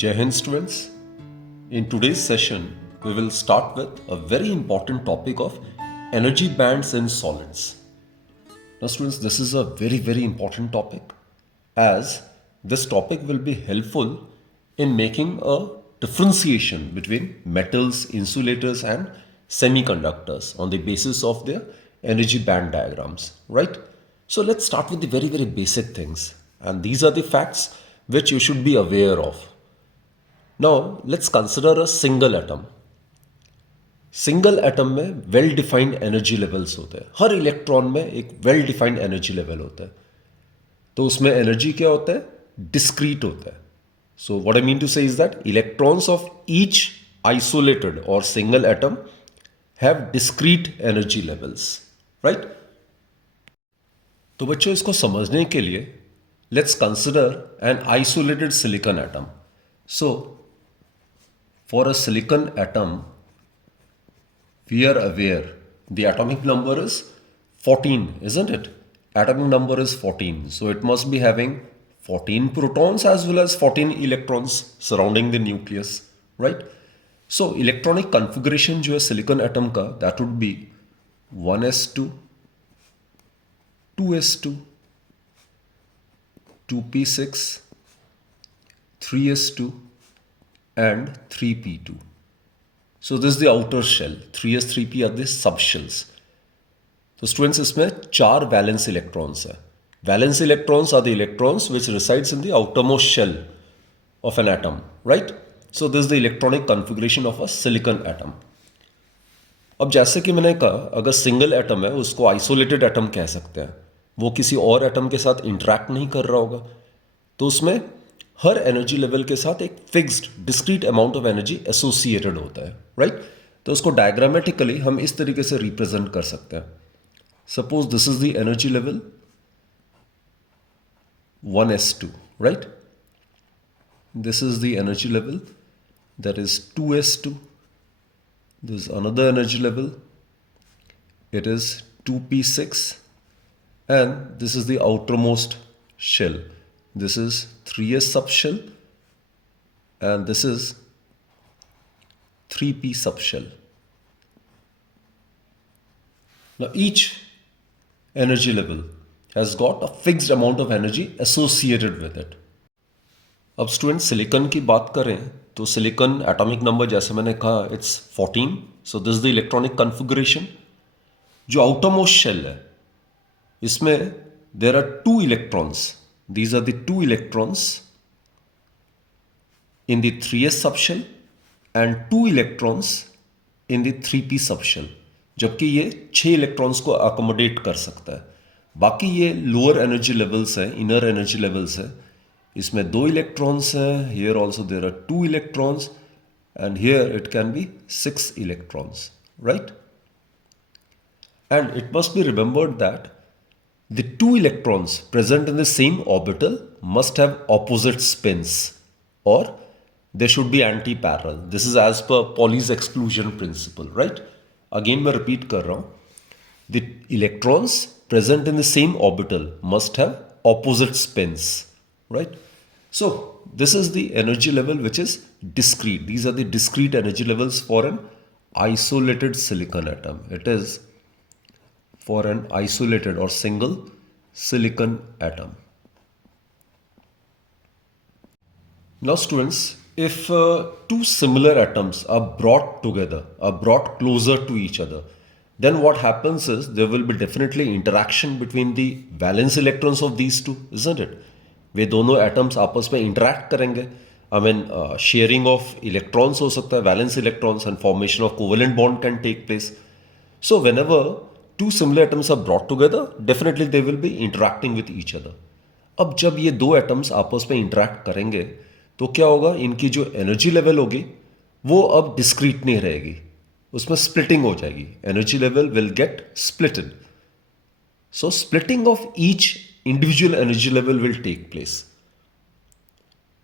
Jai Hind students. In today's session, we will start with a very important topic of energy bands in solids. Now students, this is a very important topic as this topic will be helpful in making a differentiation between metals, insulators and semiconductors on the basis of their energy band diagrams, right? So let's start with the very basic things, and these are the facts which you should be aware of. Now let's consider a single atom. Single atom में well defined energy levels होते हैं. हर electron में एक well defined energy level होता है. तो उसमें energy क्या होता है? डिस्क्रीट होता है. So what I mean to say is that electrons of each isolated और single atom have discrete energy levels, right? तो बच्चों, इसको समझने के लिए let's consider an isolated silicon atom. So for a silicon atom, we are aware the atomic number is 14, isn't it? Atomic number is 14. So it must be having 14 protons as well as 14 electrons surrounding the nucleus, right? So electronic configuration जो है silicon atom का, that would be 1s2, 2s2, 2p6, 3s2 and 3p2. So this is the outer shell. 3s, 3p are the subshells. तो students, इसमें 4 valence electrons है. Valence electrons are the electrons which resides in the outermost shell of an atom, right? So this is the electronic configuration of a silicon atom. अब जैसे कि मैंने कहा, अगर single atom है उसको आइसोलेटेड एटम कह सकते हैं. वो किसी और एटम के साथ इंटरैक्ट नहीं कर रहा होगा, तो उसमें हर एनर्जी लेवल के साथ एक fixed discrete amount of energy associated होता है, राइट? तो उसको डायग्रामेटिकली हम इस तरीके से रिप्रेजेंट कर सकते हैं. Suppose this is the energy level 1s2, right? This is the energy level that is 2s2. This is another energy level, it is 2p6, and this is the outermost shell. This is 3s subshell and this is 3p subshell. Now each energy level has got a fixed amount of energy associated with it. अब student silicon की बात करें तो silicon atomic number जैसे मैंने कहा it's 14. So this is the electronic configuration. जो outermost shell है इसमें there are 2 electrons. These are the 2 electrons in the 3s subshell and 2 electrons in the 3p subshell. जबकि ये 6 इलेक्ट्रॉन्स को अकोमोडेट कर सकता है. बाकी ये लोअर एनर्जी लेवल्स हैं, इनर एनर्जी लेवल्स है. इसमें 2 इलेक्ट्रॉन्स हैं. Here also there are 2 electrons and here it can be 6 electrons, right? And it must be remembered that the 2 electrons present in the same orbital must have opposite spins or they should be anti-parallel. This is as per Pauli's exclusion principle, right? Again मैं repeat कर रहा हूँ. The electrons present in the same orbital must have opposite spins, right? So this is the energy level which is discrete. These are the discrete energy levels for an isolated silicon atom. It is for an isolated or single silicon atom. Now students, if 2 similar atoms are brought together, are brought closer to each other, then what happens is there will be definitely interaction between the valence electrons of these two, isn't it? वे दोनों atoms आपस में interact करेंगे. I mean, sharing of electrons हो सकता है, valence electrons, and formation of covalent bond can take place. So whenever 2 similar atoms are brought together, definitely they will be interacting with each other. अब जब ये 2 atoms आपस में interact करेंगे तो क्या होगा? इनकी जो energy level होगी वो अब discrete नहीं रहेगी, उसमें splitting हो जाएगी. Energy level will get splitted. So splitting of each individual energy level will take place.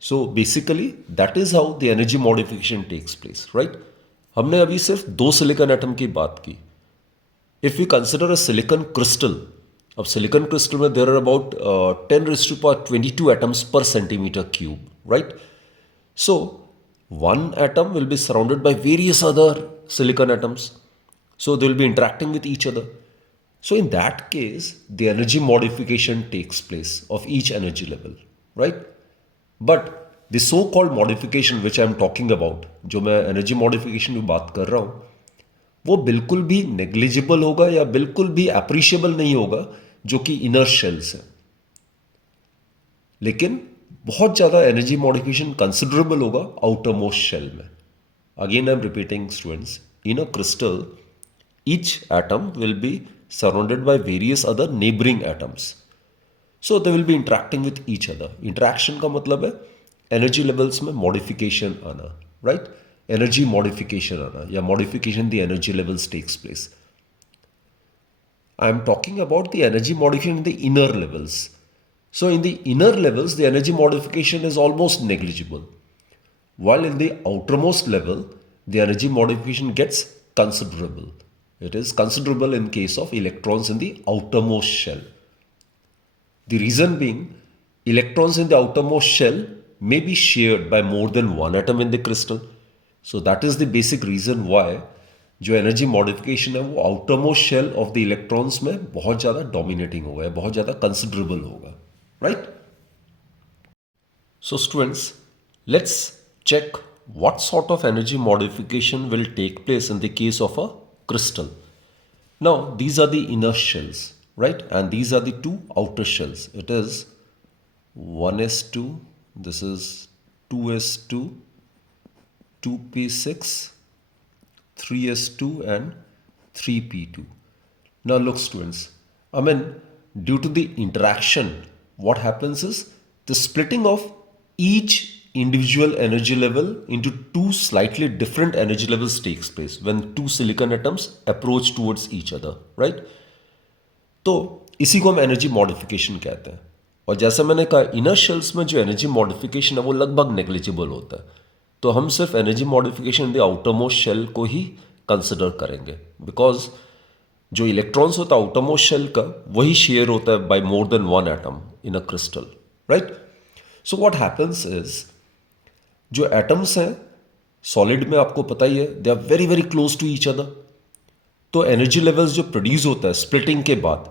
So basically that is how the energy modification takes place, right? हमने अभी सिर्फ 2 silicon atom की बात की. If we consider a silicon crystal, अब silicon crystal में there are about 10 raised to power 22 atoms per centimeter cube, right? So one atom will be surrounded by various other silicon atoms, so they will be interacting with each other. So in that case, the energy modification takes place of each energy level, right? But the so called modification which I am talking about, जो मैं energy modification की बात कर रहा हूं, वो बिल्कुल भी नेग्लिजिबल होगा या बिल्कुल भी अप्रिशिएबल नहीं होगा जो कि इनर शेल से। लेकिन बहुत ज़्यादा एनर्जी मॉडिफिकेशन कंसिडरेबल होगा आउटर मोस्ट शेल में। Again I am repeating students, in a crystal each atom will be surrounded by various other neighboring atoms, so they will be interacting with each other. Interaction का मतलब है energy levels में modification आना, right? Energy modification आना या modification the energy levels takes place. I am talking about the energy modification in the inner levels. So in the inner levels, the energy modification is almost negligible, while in the outermost level, the energy modification gets considerable. It is considerable in case of electrons in the outermost shell. The reason being, electrons in the outermost shell may be shared by more than one atom in the crystal. So that is the basic reason why जो energy modification है वो outermost shell of the electrons में बहुत ज़्यादा dominating होगा, बहुत ज़्यादा considerable होगा, right? So students, let's check what sort of energy modification will take place in the case of a crystal. Now these are the inner shells, right? And these are the two outer shells. It is 1s2, this is 2s2, 2p6, 3s2 and 3p2. Now look students, due to the interaction, what happens is the splitting of each individual energy level into two slightly different energy levels takes place when two silicon atoms approach towards each other, right? तो इसी को हम energy modification कहते हैं। और जैसा मैंने कहा, इनर शेल्स में जो एनर्जी मॉडिफिकेशन है वो लगभग नेग्लिजिबल होता है, तो हम सिर्फ energy modification in the outermost shell को ही कंसिडर करेंगे, बिकॉज जो इलेक्ट्रॉन्स होता है आउटरमोस्ट शेल का वही शेयर होता है by more than one atom in a crystal, right? So what happens is, जो एटम्स हैं सॉलिड में आपको पता ही है, they are very very close to each other. तो एनर्जी लेवल्स जो प्रोड्यूस होता है स्प्लिटिंग के बाद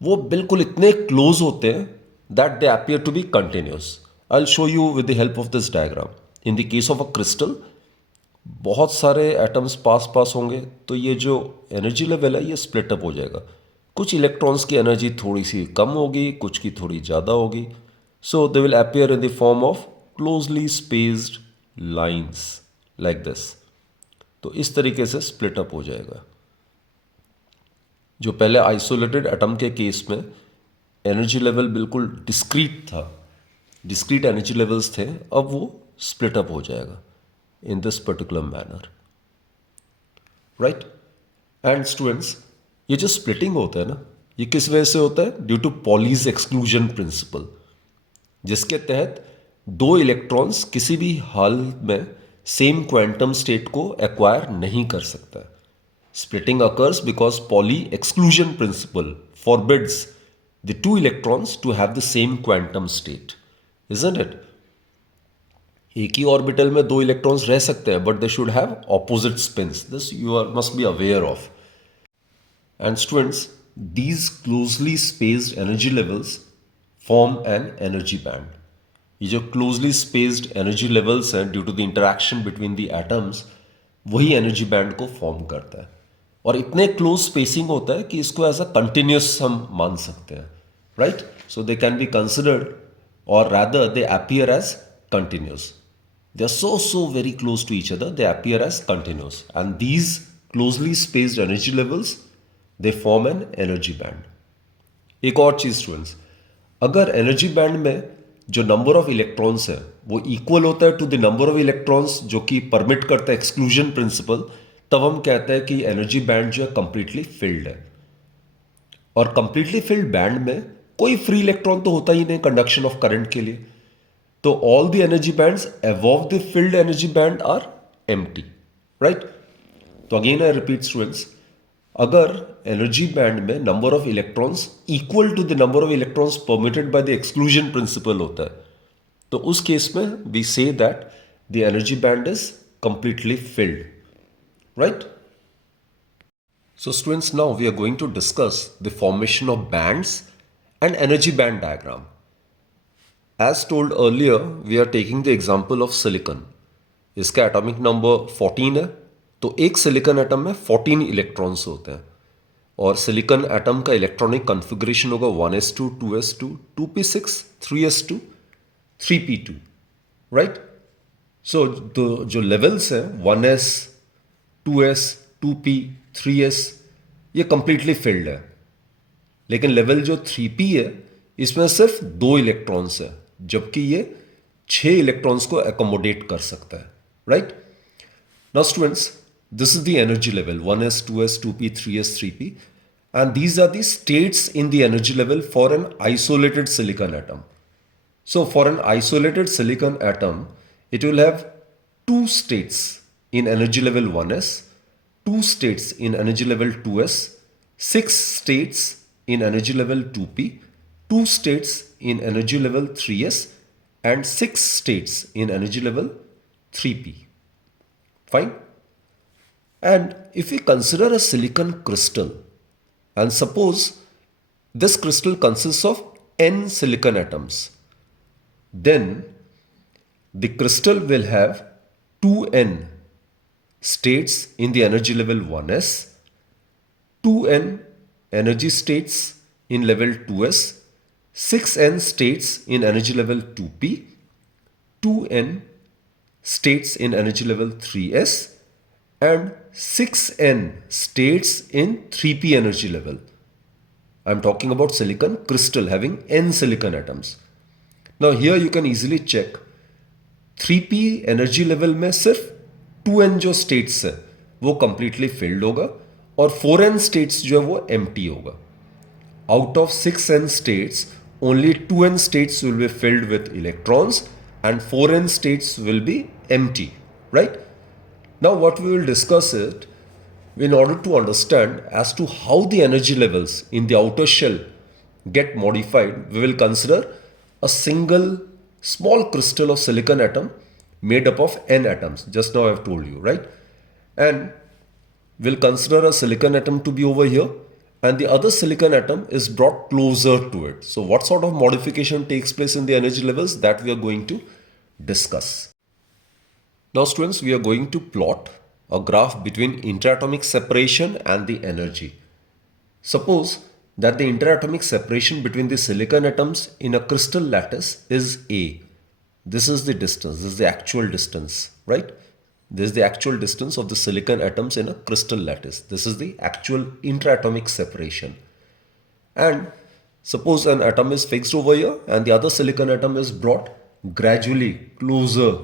वो बिल्कुल इतने क्लोज होते हैं that they appear to be continuous. I will show you with the help of this diagram. In the case of a crystal बहुत सारे एटम्स पास पास होंगे, तो ये जो एनर्जी लेवल है ये स्प्लिट अप हो जाएगा। कुछ इलेक्ट्रॉन्स की एनर्जी थोड़ी सी कम होगी, कुछ की थोड़ी ज़्यादा होगी। So they will appear in the form of closely spaced lines like this. तो इस तरीके से स्प्लिट अप हो जाएगा। जो पहले आइसोलेटेड एटम के केस में एनर्जी लेवल बिल्कुल डिस्क्रीट था, डिस्क्रीट एनर्जी लेवल्स थे, अब वो स्प्लिट अप हो जाएगा in this particular manner, right? And students, ये जो splitting होता है ना, ये किस वजह से होता है? Due to Pauli's exclusion principle, जिसके तहत दो इलेक्ट्रॉन्स किसी भी हाल में सेम क्वांटम स्टेट को एक्वायर नहीं कर सकता। Splitting occurs because Pauli exclusion principle forbids the two electrons to have the same quantum state, isn't it? एक ही ऑर्बिटल में दो इलेक्ट्रॉन्स रह सकते हैं, but they should have opposite spins. This you are must be aware of. And students, these closely spaced energy levels form an energy band. ये जो closely spaced energy levels हैं due to the interaction between the atoms, वही energy band को form करता है। और इतने close spacing होता है कि इसको एज अ कंटिन्यूस हम मान सकते हैं, right? So they can be considered, और rather they appear as continuous. They are so very close to each other, they appear as continuous, and these closely spaced energy levels, they form an energy band. एक और चीज students, अगर energy band में जो number of electrons है वो equal होता है to the number of electrons जो कि परमिट करता है एक्सक्लूजन प्रिंसिपल, तब हम कहते हैं कि एनर्जी बैंड जो है कंप्लीटली फिल्ड है। और कंप्लीटली फिल्ड बैंड में कोई फ्री इलेक्ट्रॉन तो होता ही नहीं कंडक्शन ऑफ करंट के लिए, तो all the energy bands above the filled energy band are empty, right? तो again I repeat students, अगर एनर्जी बैंड में number of electrons equal to the number of electrons permitted by the exclusion principle होता है, तो उस case में we say that the energy band is completely filled, right? So students, now we are going to discuss the formation of bands and energy band diagram. As told earlier, we are taking the example of silicon. इसका atomic number 14 है, तो एक silicon atom में 14 electrons होते हैं और silicon atom का electronic configuration होगा 1s2 2s2 2p6 3s2 3p2, right? सो जो लेवल्स हैं 1s 2s 2p 3s ये कंप्लीटली फिल्ड है, लेकिन लेवल जो 3p है इसमें सिर्फ 2 इलेक्ट्रॉन्स है, जबकि ये 6 इलेक्ट्रॉन्स को एकोमोडेट कर सकता है, right? Now students, this is the energy level 1s 2s 2p 3s 3p, and these are the states in the energy level for an isolated silicon atom. So for an isolated silicon atom, it will have 2 states in energy level 1s, 2 states in energy level 2s, 6 states in energy level 2p, 2 states in energy level 3s, and 6 states in energy level 3p. Fine? And if we consider a silicon crystal, and suppose this crystal consists of n silicon atoms, then the crystal will have 2n states in the energy level 1s, 2n energy states in level 2s, 6n states in energy level 2p, 2n states in energy level 3s, and 6n states in 3p energy level. I'm talking about silicon crystal having n silicon atoms. Now here you can easily check 3p energy level में सिर्फ 2n जो states है वो completely filled होगा और 4n states जो है वो empty होगा. Out of 6n states, only 2n states will be filled with electrons and 4n states will be empty, right? Now what we will discuss it in order to understand as to how the energy levels in the outer shell get modified, we will consider a single small crystal of silicon atom made up of n atoms. Just now I have told you, right? And we'll consider a silicon atom to be over here and the other silicon atom is brought closer to it. So what sort of modification takes place in the energy levels, that we are going to discuss. Now students, we are going to plot a graph between interatomic separation and the energy. Suppose that the interatomic separation between the silicon atoms in a crystal lattice is A. This is the distance, this is the actual distance, right? This is the actual distance of the silicon atoms in a crystal lattice. This is the actual interatomic separation. And suppose an atom is fixed over here and the other silicon atom is brought gradually closer.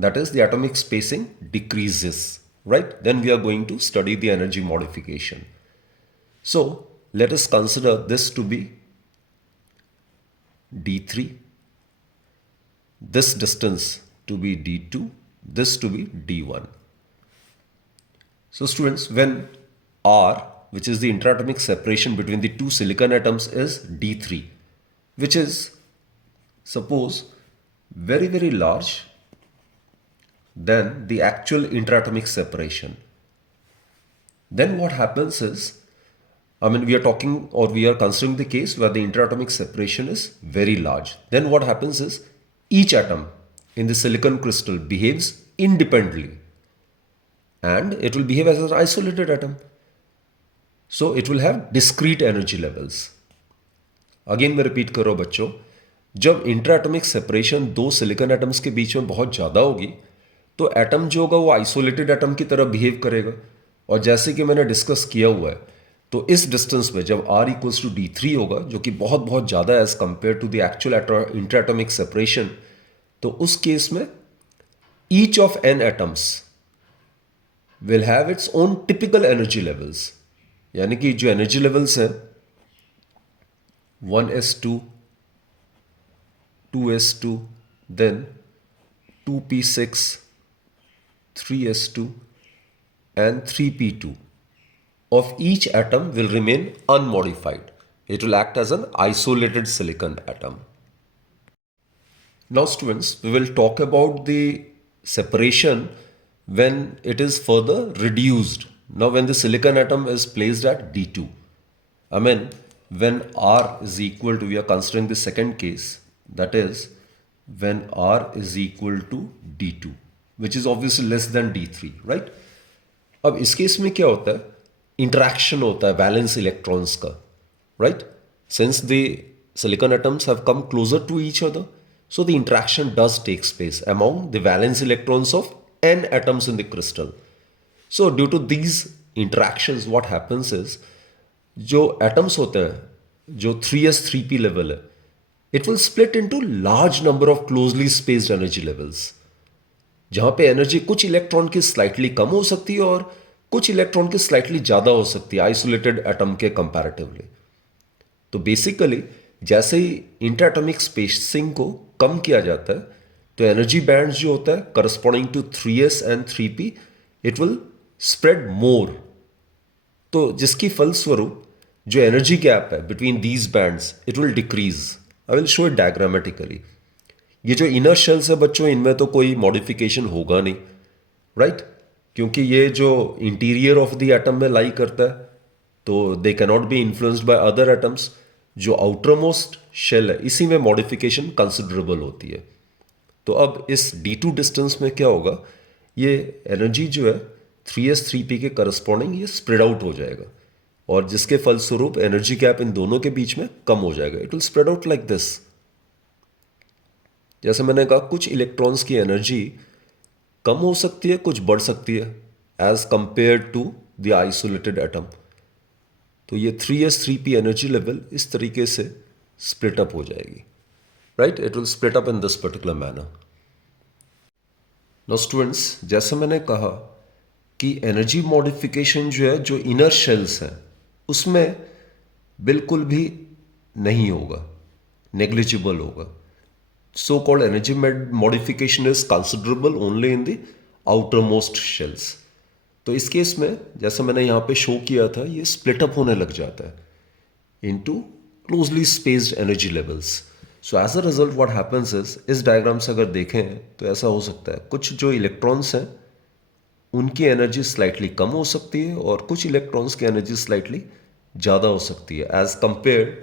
That is, the atomic spacing decreases, right? Then we are going to study the energy modification. So let us consider this to be D3, this distance to be D2, this to be D1. So students, when R, which is the interatomic separation between the two silicon atoms, is D3, which is, suppose, very, very large than the actual interatomic separation. Then what happens is, we are talking or we are considering the case where the interatomic separation is very large. Then what happens is, each atom in the silicon crystal behaves independently and it will behave as an isolated atom. So it will have discrete energy levels. Again मैं repeat कर रहा हूँ बच्चों, जब इंटरएटॉमिक separation दो silicon atoms के बीच में बहुत ज़्यादा होगी तो एटम जो होगा वो आइसोलेटेड एटम की तरह बिहेव करेगा. और जैसे कि मैंने डिस्कस किया हुआ है, तो इस डिस्टेंस में जब R इक्वल्स टू D3 होगा, जो कि बहुत बहुत ज़्यादा है as compare to the actual interatomic separation, तो उस केस में each of n atoms will have its own typical energy levels. यानी कि जो एनर्जी लेवल्स हैं 1s2, 2s2, then 2p6, 3s2 and 3p2 of each atom will remain unmodified. It will act as an isolated silicon atom. Now, students, we will talk about the separation when it is further reduced. Now, when the silicon atom is placed at D2, I mean, when R is equal to, we are considering the second case, that is, when R is equal to D2, which is obviously less than D3, right? अब इस case में क्या होता है, interaction होता है valence electrons का, right? Since the silicon atoms have come closer to each other, so the interaction does takes place among the valence electrons of n atoms in the crystal. So due to these interactions, what happens is, जो atoms होते हैं, जो 3s 3p level है, it will split into large number of closely spaced energy levels. जहां पे energy कुछ electron की slightly कम हो सकती है और कुछ इलेक्ट्रॉन की स्लाइटली ज़्यादा हो सकती है आइसोलेटेड एटम के कंपैरेटिवली. तो बेसिकली जैसे ही इंटरएटॉमिक स्पेसिंग को कम किया जाता है, तो एनर्जी बैंड जो होता है corresponding to 3s and 3p, it will spread more. तो जिसकी फलस्वरूप जो एनर्जी गैप है between these bands, it will decrease. I will show it diagrammatically. ये जो इनर शेल्स है बच्चों, इनमें तो कोई मॉडिफिकेशन होगा नहीं, राइट? क्योंकि ये जो इंटीरियर ऑफ द एटम में लाई करता है, तो they cannot be influenced by other atoms. जो आउटरमोस्ट शेल है, इसी में मॉडिफिकेशन कंसिडरेबल होती है. तो अब इस D2 डिस्टेंस में क्या होगा, ये एनर्जी जो है 3s 3p के करस्पॉन्डिंग ये स्प्रेड आउट हो जाएगा, और जिसके फलस्वरूप एनर्जी गैप इन दोनों के बीच में कम हो जाएगा. It will spread out like this. जैसे मैंने कहा, कुछ इलेक्ट्रॉन्स की एनर्जी कम हो सकती है, कुछ बढ़ सकती है as compare to the isolated atom. तो ये 3s 3p एनर्जी लेवल इस तरीके से स्प्लिट अप हो जाएगी, right? It will split up in this particular manner. Now students, जैसे मैंने कहा कि एनर्जी मॉडिफिकेशन जो है, जो इनर शेल्स हैं, उसमें बिल्कुल भी नहीं होगा, नेग्लिजिबल होगा. So called energy modification is considerable only in the outermost shells. तो इस केस में जैसा मैंने यहाँ पे शो किया था, ये स्प्लिट अप होने लग जाता है into closely spaced energy levels. So as a result what happens is, इस डायग्राम से अगर देखें तो ऐसा हो सकता है, कुछ जो इलेक्ट्रॉन्स हैं उनकी एनर्जी स्लाइटली कम हो सकती है और कुछ इलेक्ट्रॉन्स की एनर्जी स्लाइटली ज़्यादा हो सकती है as compared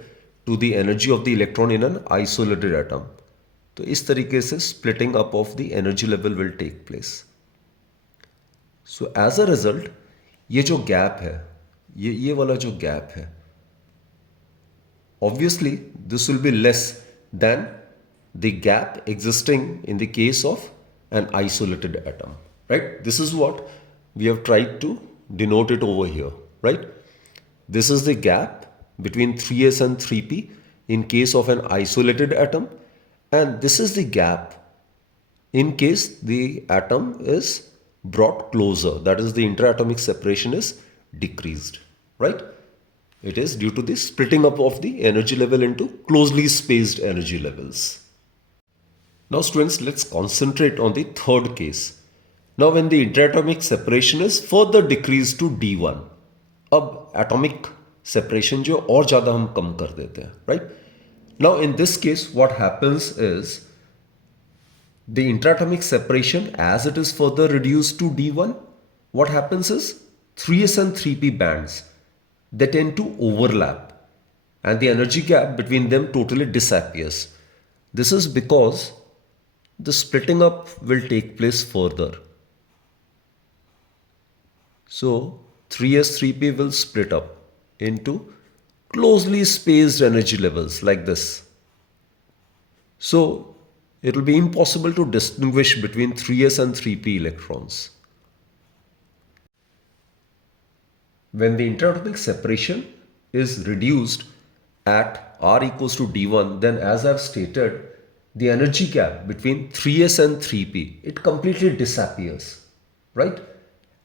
to the energy of the electron in an isolated atom. तो इस तरीके से splitting up of the energy level will take place. So as a result ये जो गैप है, ये वाला जो गैप है, obviously this will be less than the gap existing in the case of an isolated atom, right? This is what we have tried to denote it over here, right? This is the gap between 3s and 3p in case of an isolated atom, and this is the gap in case the atom is brought closer, that is the interatomic separation is decreased, right? It is due to the splitting up of the energy level into closely spaced energy levels. Now students, let's concentrate on the third case. Now when the interatomic separation is further decreased to D1, अब atomic separation जो और ज़्यादा हम कम कर देते हैं, right? Now in this case what happens is, the interatomic separation as it is further reduced to D1, what happens is 3s and 3p bands, they tend to overlap and the energy gap between them totally disappears. This is because the splitting up will take place further. So 3s 3p will split up into closely spaced energy levels like this. So it will be impossible to distinguish between 3s and 3p electrons. When the interatomic separation is reduced at R equals to D1, then as I've stated, the energy gap between 3s and 3p, it completely disappears, right?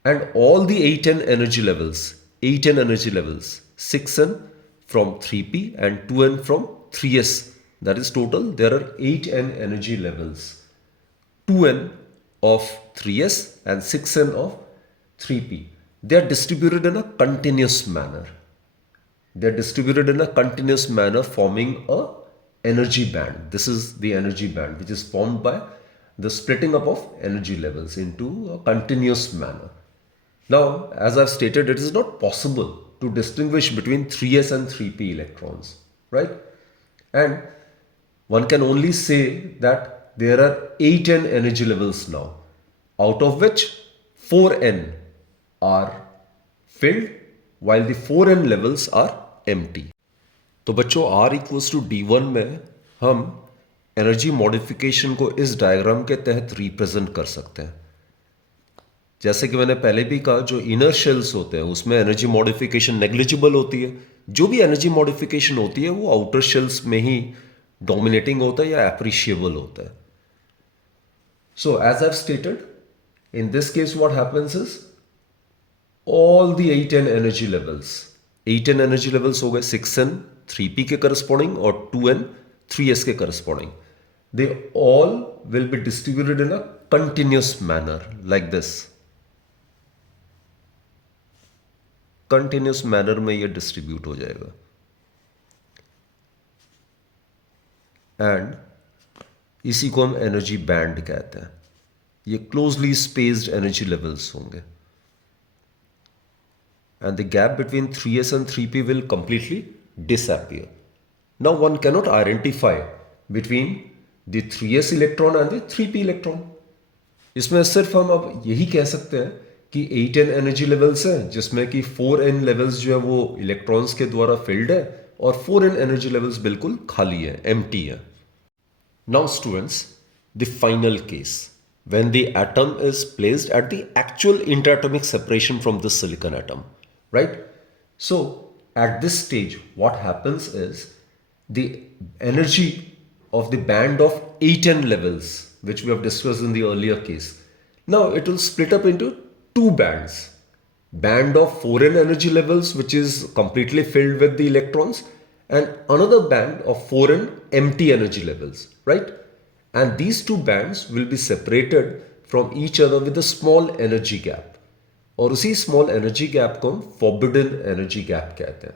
And all the 8n energy levels, 6n from 3p and 2n from 3s, that is total there are 8n energy levels. 2n of 3s and 6n of 3p, they are distributed in a continuous manner. They are distributed in a continuous manner forming a energy band. This is the energy band which is formed by the splitting up of energy levels into a continuous manner. Now, as I've stated, it is not possible to distinguish between 3s and 3p electrons, right? And one can only say that there are 8n energy levels now, out of which 4n are filled while the 4n levels are empty. तो बच्चों R equals to D1 में हम energy modification को इस diagram के तहत represent कर सकते हैं। जैसे कि मैंने पहले भी कहा, जो इनर शेल्स होते हैं उसमें एनर्जी मॉडिफिकेशन नेग्लिजिबल होती है। जो भी एनर्जी मॉडिफिकेशन होती है वो आउटर शेल्स में ही डोमिनेटिंग होता है या एप्रिशिएबल होता है। So as I stated, in this case what happens is all the 8n energy levels, 8n energy levels हो गए 6n 3p के corresponding और 2n 3s के corresponding. They all will be distributed in a continuous manner like this. Continuous manner में ये distribute हो जाएगा. And इसी को हम energy band कहते हैं. ये closely spaced energy levels होंगे. And the gap between 3s and 3p will completely disappear. Now one cannot identify between the 3s electron and the 3p electron. इसमें सिर्फ हम अब यही कह सकते हैं कि 8n एनर्जी लेवल्स हैं जिसमें कि 4n लेवल्स जो है वो इलेक्ट्रॉन्स के द्वारा फिल्ड है और 4n एनर्जी लेवल्स बिल्कुल खाली है, एम्प्टी है. Now students, the final case when the atom is placed at the actual interatomic separation from the silicon atom. Right? So at this stage, what happens is the energy of the band of 8n levels, which we have discussed in the earlier case, now it will split up into two bands. Band of 4n energy levels, which is completely filled with the electrons, and another band of 4n empty energy levels, right? And these two bands will be separated from each other with a small energy gap. और उसी small energy gap को हम forbidden energy gap कहते हैं.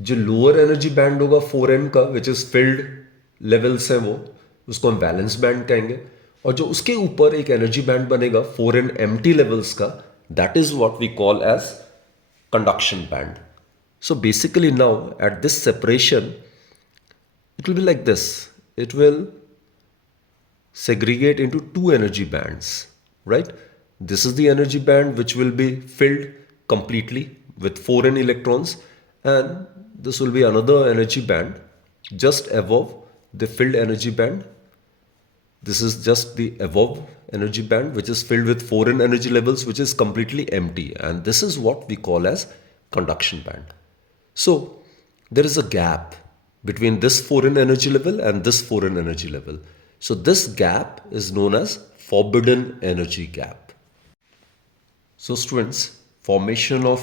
जो lower energy band होगा 4n का, which is filled levels हैं, वो उसको हम वैलेंस बैंड कहेंगे. और जो उसके ऊपर एक एनर्जी बैंड बनेगा 4n एम्प्टी लेवल्स का, that is what we call as conduction band. So basically now at this separation it will be like this. It will segregate into two energy bands, right? This is the energy band which will be filled completely with 4n electrons, and this will be another energy band just above the filled energy band. This is just the above energy band which is filled with 4n energy levels, which is completely empty, and this is what we call as conduction band. So there is a gap between this 4n energy level and this 4n energy level. So this gap is known as forbidden energy gap. So students, formation of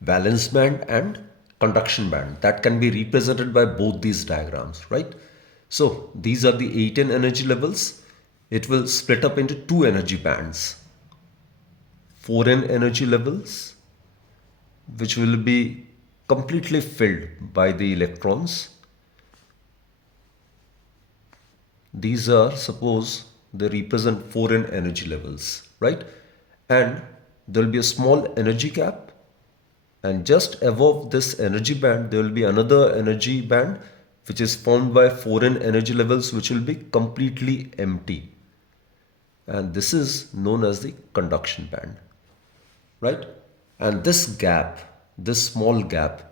valence band and conduction band, that can be represented by both these diagrams, right? So these are the 8n energy levels. It will split up into two energy bands. 4n energy levels, which will be completely filled by the electrons. These are, suppose they represent 4n energy levels, right? And there will be a small energy gap, and just above this energy band there will be another energy band which is formed by 4n energy levels, which will be completely empty, and this is known as the conduction band, right? And this gap, this small gap,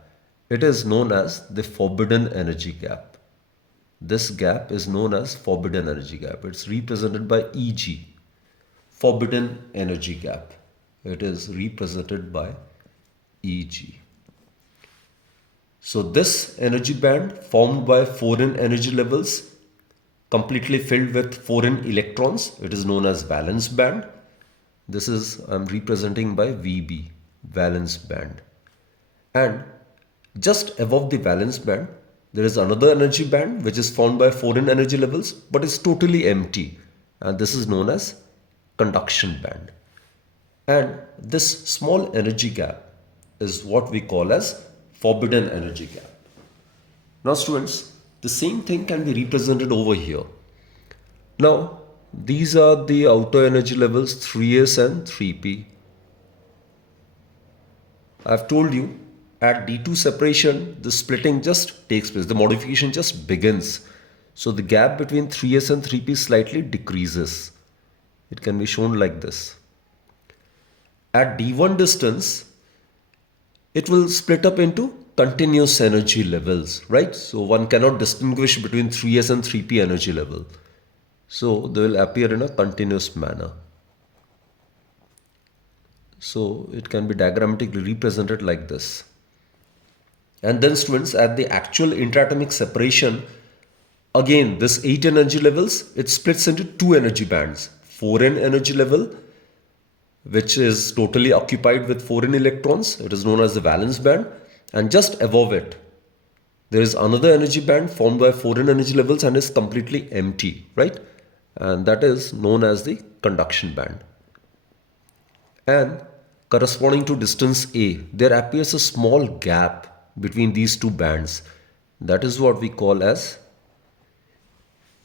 it is known as the forbidden energy gap. This gap is known as forbidden energy gap. It's represented by Eg, forbidden energy gap. It is represented by Eg. So this energy band formed by 4n energy levels, completely filled with 4n electrons, it is known as valence band. This is, I'm representing by Vb, valence band. And just above the valence band, there is another energy band which is formed by 4n energy levels but is totally empty, and this is known as conduction band. And this small energy gap is what we call as forbidden energy gap. Now students, The same thing can be represented over here. Now, these are the outer energy levels 3s and 3p. I've told you at D2 separation, the splitting just takes place, the modification just begins. So the gap between 3s and 3p slightly decreases. It can be shown like this. At D1 distance, it will split up into continuous energy levels, right? So one cannot distinguish between 3s and 3p energy level. So they will appear in a continuous manner. So it can be diagrammatically represented like this. And then students, at the actual interatomic separation, again this 8 energy levels, it splits into two energy bands. 4n energy level, which is totally occupied with 4n electrons. It is known as the valence band. And just above it, there is another energy band formed by 4n energy levels and is completely empty, right? And that is known as the conduction band. And corresponding to distance A, there appears a small gap between these two bands. That is what we call as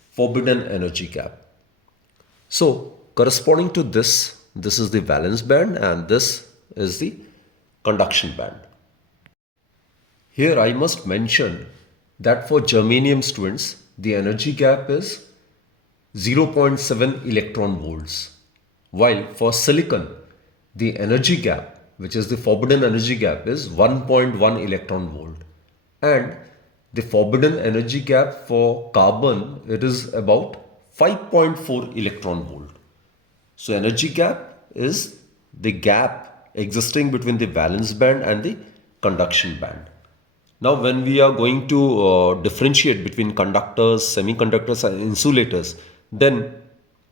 forbidden energy gap. So, corresponding to this is the valence band and this is the conduction band. Here I must mention that for germanium students, the energy gap is 0.7 electron volts, while for silicon, the energy gap, which is the forbidden energy gap, is 1.1 electron volt. And the forbidden energy gap for carbon, it is about 5.4 electron volt. So energy gap is the gap existing between the valence band and the conduction band. Now when we are going to differentiate between conductors, semiconductors and insulators, then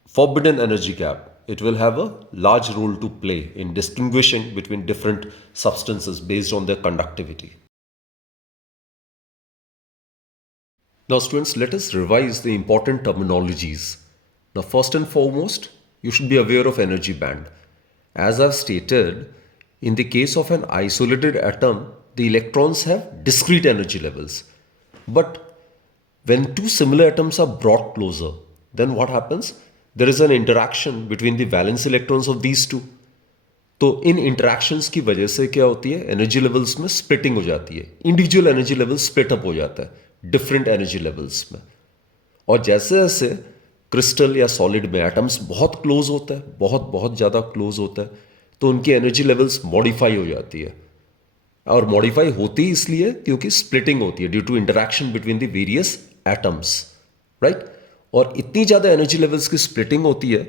forbidden energy gap, it will have a large role to play in distinguishing between different substances based on their conductivity. Now students, let us revise the important terminologies. Now first and foremost, you should be aware of energy band. As I've stated, in the case of an isolated atom, the electrons have discrete energy levels. But when two similar atoms are brought closer, then what happens? There is an interaction between the valence electrons of these two. तो इन interactions की वजह से क्या होती है, energy levels में splitting हो जाती है, individual energy level split up हो जाता है डिफरेंट एनर्जी लेवल्स में. और जैसे जैसे क्रिस्टल या सॉलिड में एटम्स बहुत क्लोज होता है, बहुत बहुत ज़्यादा क्लोज होता है, तो उनकी एनर्जी लेवल्स मॉडिफाई हो जाती है. और मॉडिफाई होती इसलिए क्योंकि स्प्लिटिंग होती है due to interaction between the various atoms, right. और इतनी ज़्यादा एनर्जी लेवल्स की स्प्लिटिंग होती है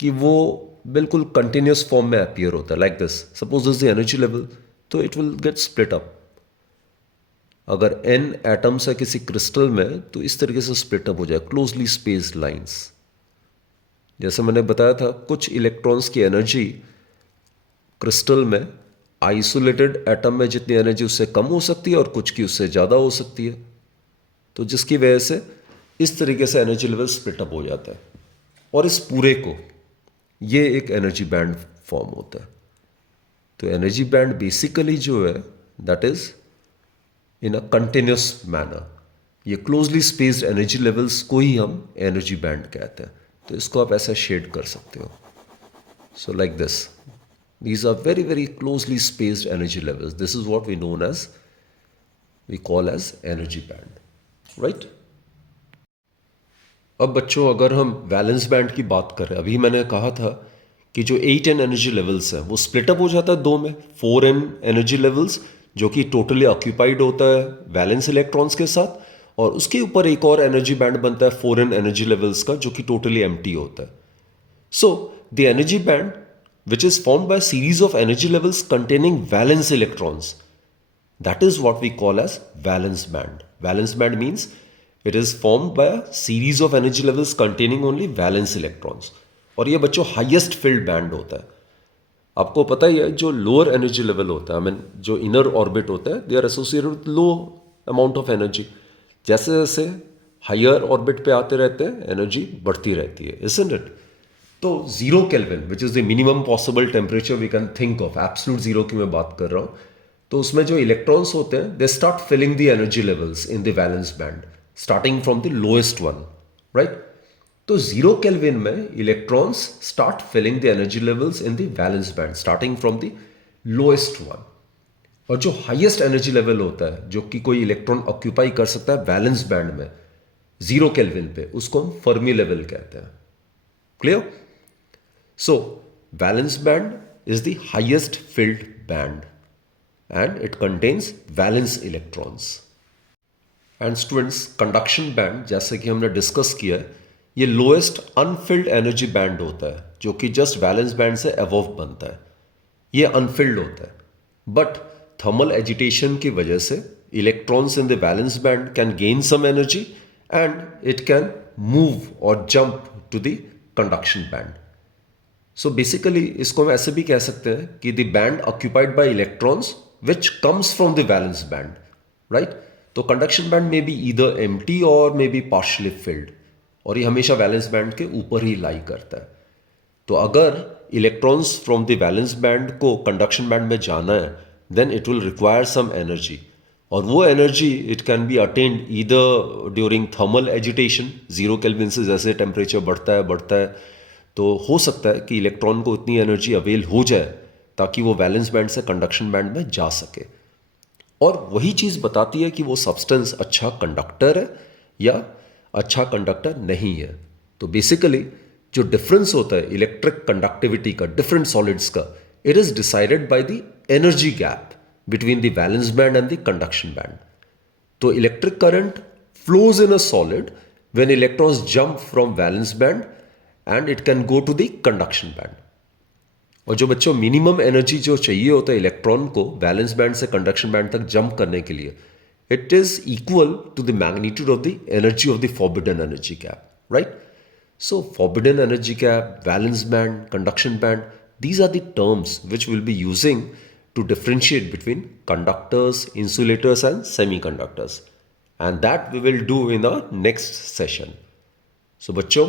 कि वो बिल्कुल कंटिन्यूस फॉर्म में अपीयर होता है like this. Suppose this the energy level, तो it will get split up. अगर n एटम्स है किसी क्रिस्टल में तो इस तरीके से स्प्लिट अप हो जाए, क्लोजली स्पेस्ड लाइंस. जैसे मैंने बताया था, कुछ इलेक्ट्रॉन्स की एनर्जी क्रिस्टल में आइसोलेटेड एटम में जितनी एनर्जी उससे कम हो सकती है और कुछ की उससे ज़्यादा हो सकती है. तो जिसकी वजह से इस तरीके से एनर्जी लेवल स्प्लिट अप हो जाता है. और इस पूरे को ये एक एनर्जी बैंड फॉर्म होता है. तो एनर्जी बैंड बेसिकली जो है that is in a continuous manner. ये क्लोजली स्पेस्ड एनर्जी लेवल्स को ही हम एनर्जी बैंड कहते हैं. तो इसको आप ऐसा शेड कर सकते हो. So like this, these are very very closely spaced energy levels. This is what we call as energy band, right? अब बच्चों, अगर हम वैलेंस बैंड की बात करें, अभी मैंने कहा था कि जो 8n एनर्जी लेवल्स हैं वो स्प्लिट अप हो जाता है दो में. 4n एनर्जी लेवल्स जो कि टोटली ऑक्यूपाइड होता है वैलेंस इलेक्ट्रॉन्स के साथ, और उसके ऊपर एक और एनर्जी बैंड बनता है 4n एनर्जी लेवल्स का जो कि टोटली एम्प्टी होता है. So the energy band which is formed by a series of energy levels containing valence electrons, that is what we call as valence band. Valence band means it is formed by a series of energy levels containing only valence electrons. और ये बच्चों highest field band होता है. आपको पता ही है जो लोअर एनर्जी लेवल होता है, आई मीन जो इनर ऑर्बिट होता है, they are associated with low amount of energy. जैसे जैसे हायर ऑर्बिट पे आते रहते हैं एनर्जी बढ़ती रहती है, isn't it? तो 0 kelvin which is the minimum possible temperature we can think of, absolute zero की मैं बात कर रहा हूँ. तो उसमें जो इलेक्ट्रॉन्स होते हैं they start filling the energy levels in the valence band. starting from the lowest one, right? तो 0 केल्विन में electrons start filling the energy levels in the valence band starting from the lowest one. और जो highest energy level होता है जो कि कोई electron occupy कर सकता है वैलेंस बैंड में 0 केल्विन पे, उसको हम फर्मी लेवल कहते हैं। Clear? So valence band is the highest field band and it contains valence electrons. And students, conduction band जैसे कि हमने डिस्कस किया है, ये लोएस्ट अनफिल्ड एनर्जी बैंड होता है जो कि जस्ट वैलेंस बैंड से अबव बनता है। ये अनफिल्ड होता है, बट थर्मल एजिटेशन की वजह से electrons in the valence band can gain some energy and it can move और jump to the conduction band. So basically इसको हम ऐसे भी कह सकते हैं कि the band occupied by electrons which comes from the valence band, right? तो कंडक्शन बैंड में भी ईदर एम्प्टी और मे बी पार्शली फिल्ड, और ये हमेशा वैलेंस बैंड के ऊपर ही लाई करता है। तो अगर electrons from the valence band को कंडक्शन बैंड में जाना है then it will require some energy, और वो energy it can be attained either during thermal agitation. 0 kelvin से जैसे टेम्परेचर बढ़ता है तो हो सकता है कि इलेक्ट्रॉन को इतनी एनर्जी अवेल हो जाए ताकि वो वैलेंस बैंड से कंडक्शन बैंड में जा सके। और वही चीज़ बताती है कि वो सब्सटेंस अच्छा कंडक्टर है या अच्छा कंडक्टर नहीं है। तो बेसिकली जो डिफरेंस होता है इलेक्ट्रिक कंडक्टिविटी का डिफरेंट सॉलिड्स का, it is decided by the energy gap between the valence band and the conduction band. तो electric current flows in a solid when electrons jump from valence band and it can go to the conduction band. और जो बच्चों minimum energy जो चाहिए होता है electron को valence band से कंडक्शन बैंड तक जंप करने के लिए, it is equal to the magnitude of the energy of the forbidden energy gap, right? So forbidden energy gap, valence band, conduction band, these are the terms which we'll be using to differentiate between conductors, insulators and semiconductors, and that we will do in our next session. So बच्चों,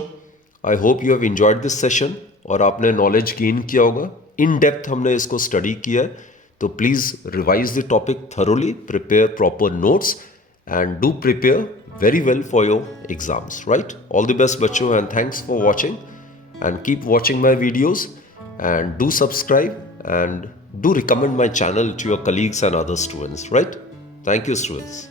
I hope you have enjoyed this session और आपने knowledge gain किया होगा। In depth हमने इसको study किया है, तो please revise the topic thoroughly, prepare proper notes and do prepare very well for your exams, right? All the best बच्चों, and thanks for watching, and keep watching my videos and do subscribe and do recommend my channel to your colleagues and other students, right? Thank you, students.